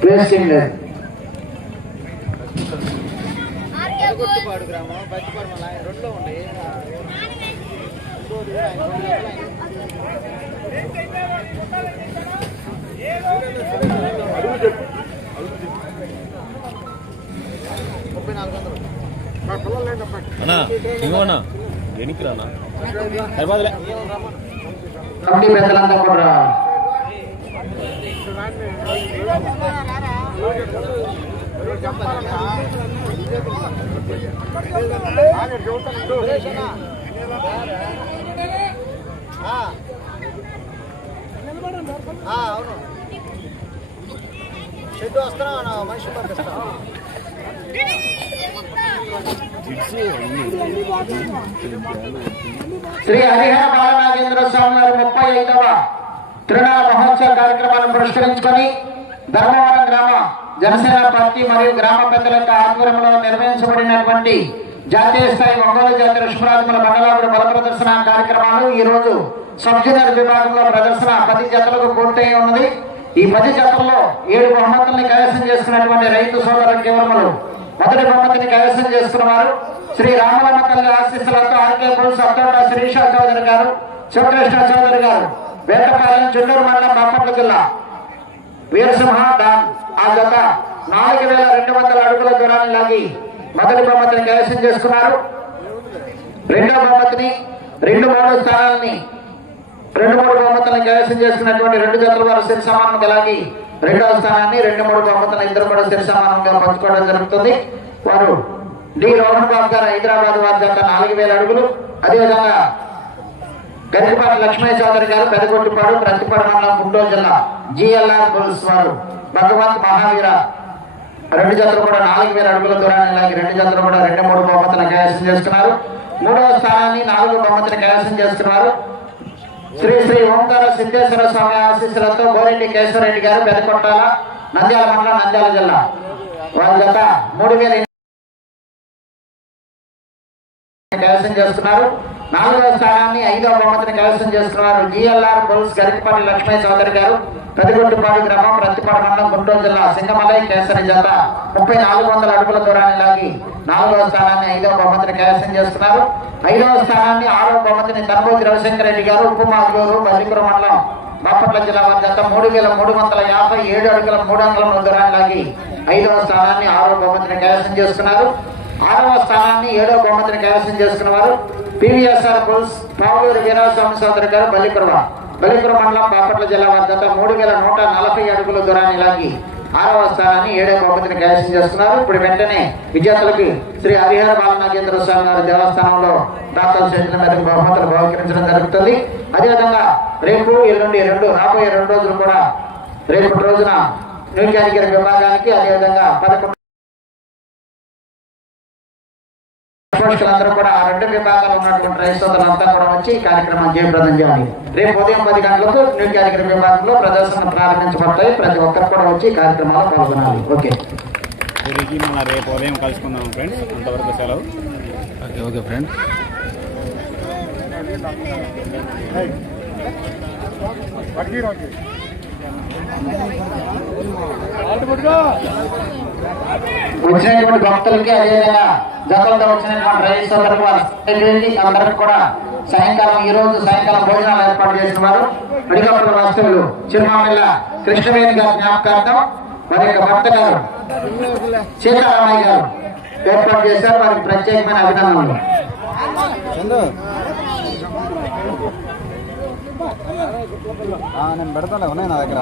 Placing లేదు గుర్తుపాడు గ్రామం బతిపాడు మళ్ళీ ఆయన రెండులో ఉండే ఇంకోటి ఆయన రెండు జతలు ఆయన. ముప్పై నాలుగు వందలు అన్నా ఇంకోనా దేనికి రానా సరిపోదులే కమిటీ పెద్దలంతా కూడా అవును షెడ్ వస్తున్నా అన్న, మనిషి పంపిస్తా శ్రీ హరిహర బాలనాగేంద్ర స్వామి వారి ముప్పై ఐదవ తిరునాళ మహోత్సవ కార్యక్రమాలను పురస్కరించుకొని ధర్మవరం గ్రామ జనసేన పార్టీ మరియు గ్రామ పెద్దల యొక్క ఆధ్వర్యంలో నిర్వహించబడినటువంటి జాతీయ స్థాయి ఒంగోలు జాతి ఋషభరాజముల మండలాపుడు బల ప్రదర్శన కార్యక్రమాలు ఈ రోజు సబ్ జూనియర్ విభాగంలో ప్రదర్శన పది జతలకు పూర్తయి ఉన్నది. ఈ పది జతల్లో ఏడు బహుమతుల్ని కైవసం చేసుకున్నటువంటి రైతు సోదర కేవలములు. మొదటి బహుమతిని కైవసం చేసుకున్నారు శ్రీ రామలమ్మ తల్లి ఆశీస్సులతో ఆర్కే పురుష్ అత్తోట శ్రీషా చౌదరి గారు శివకృష్ణ చౌదరి గారు. వేటపాలెం చెన్నూరు మండలం బాపట్ల జిల్లా వీరసింహ డామ్. ఆ జత నాలుగు వేల రెండు వందల అడుగుల దూరాన్ని లాగి మొదటి బహుమతిని కైవసం చేసుకున్నారు. రెండో బహుమతిని రెండు మూడు స్థానాలని రెండు మూడు బహుమతులను కైవసం చేసుకున్నటువంటి రెండు జతల వారు సిరి సమానంగా లాగి రెండవ స్థానాన్ని రెండు మూడు బహుమతులను ఇద్దరు కూడా సిరి సమానంగా పంచుకోవడం జరుగుతుంది. వారు డి. రోహన్ బాబు గారు హైదరాబాద్ వారి జత నాలుగు వేల అడుగులు. అదేవిధంగా గరికపాటి లక్ష్మయ్య చౌదరి గారు పెదగొట్టిపాడు ప్రతిపాడు మండలం గుంటూరు జిల్లా జిఎల్ఆర్ బుల్స్ వారు. భగవంత్ మహావీర. రెండు జతలు కూడా నాలుగు వేల అడుగుల దూరాన్ని లాగి రెండు జతలు కూడా రెండు మూడు బహుమతులను కైవసం చేసుకున్నారు. మూడవ స్థానాన్ని నాలుగు బహుమతులు కైవసం చేసుకున్నారు. శ్రీ శ్రీ ఓంకార సిద్ధేశ్వర స్వామి ఆశీస్సులతో గోరెడ్డి కేశవరెడ్డి గారు పెదకొట్టాల నంద్యాల మండలం నంద్యాల జిల్లా. వాళ్ళ జత మూడు వేల కైవసం చేస్తున్నారు నాలుగవ స్థానాన్ని ఐదవ బహుమతిని కైవసం చేస్తున్నారు. జిఎల్ఆర్ బుల్స్ గరికపల్లి లక్ష్మీ చౌదరి గారు పెదగొట్టుపాడు గ్రామం ప్రతిపాడు మండలం గుంటూరు జిల్లా సింగమలై కేసరి జత. ముప్పై నాలుగు వందల అడుగుల దూరాన్ని లాగి నాలుగవ స్థానాన్ని ఐదవ బహుమతిని కైవసం చేస్తున్నారు. ఐదవ స్థానాన్ని ఆరవ బహుమతిని తనబోతి రవిశంకర్ రెడ్డి గారు ఉప్పుమాగూరు బల్లిపురం మండలం బాపట్ల జిల్లా వారి జత మూడు వేల మూడు వందల యాభై ఏడు అడుగుల మూడు అంగుళముల దూరాన్ని లాగి ఐదవ స్థానాన్ని ఆరవ బహుమతిని కైవసం చేసుకున్నారు ఆరవ స్థానాన్ని ఏడవ బహుమతిని కైవసం చేసుకున్న వారు పివిఎస్ఆర్ బుల్స్ పావులూరు వీరాస్వామి సోదరి గారు బల్లిపురం. బల్లిపురం మండలం బాపట్ల జిల్లా వద్ద మూడు వేల నూట నలభై అడుగుల దూరాన్ని లాగి ఆరవ స్థానాన్ని ఏడవ బహుమతిని కైవసం చేస్తున్నారు. ఇప్పుడు వెంటనే విద్యార్థులకి శ్రీ హరిహర బాలనాగేంద్ర స్వామి గారి దేవస్థానంలో దాతల చేతుల మీదకి బహుమతులు బహుకరించడం జరుగుతుంది. అదేవిధంగా రేపు ఎల్లుండి రెండు రాబోయే రెండు రోజులు కూడా రేపటి రోజున న్యూ క్యాటగిరీ విభాగానికి అదేవిధంగా పదకొండు పోషకులందరూ కూడా ఆ రెండు విభాగాలు ఉన్నటువంటి రైతు సోదరులంతా కూడా వచ్చి ఈ కార్యక్రమం జయప్రదం చేయాలి. రేపు ఉదయం పది గంటలకు న్యూ కేటగిరీ విభాగంలో ప్రదర్శన ప్రారంభించబడతాయి. ప్రతి ఒక్కరు కూడా వచ్చి ఈ కార్యక్రమాల్లో పాల్గొనాలి. ఓకే. తిరిగి మన రేపు ఉదయం కలుసుకుందాం ఫ్రెండ్స్. అంతవరకు సెలవు. ఓకే ఓకే ఫ్రెండ్స్ వచ్చినటువంటి భక్తులకి అదేవిధంగా జతలతో వచ్చినటువంటి రైతు సోదరులకు వారి అందరికి కూడా సాయంకాలం ఈ రోజు సాయంకాలం భోజనాలు ఏర్పాటు చేస్తున్నారు. వారు అడిగప్పుడు వస్తువులు చిరుమామిళ్ళ కృష్ణవేణి గారి జ్ఞాపకార్థం వారి యొక్క భర్త గారు సీతారామయ్య గారు ఏర్పాటు చేశారు. వారికి ప్రత్యేకమైన అభినందనలు. నేను పెడతాను ఉన్నాయి నా దగ్గర.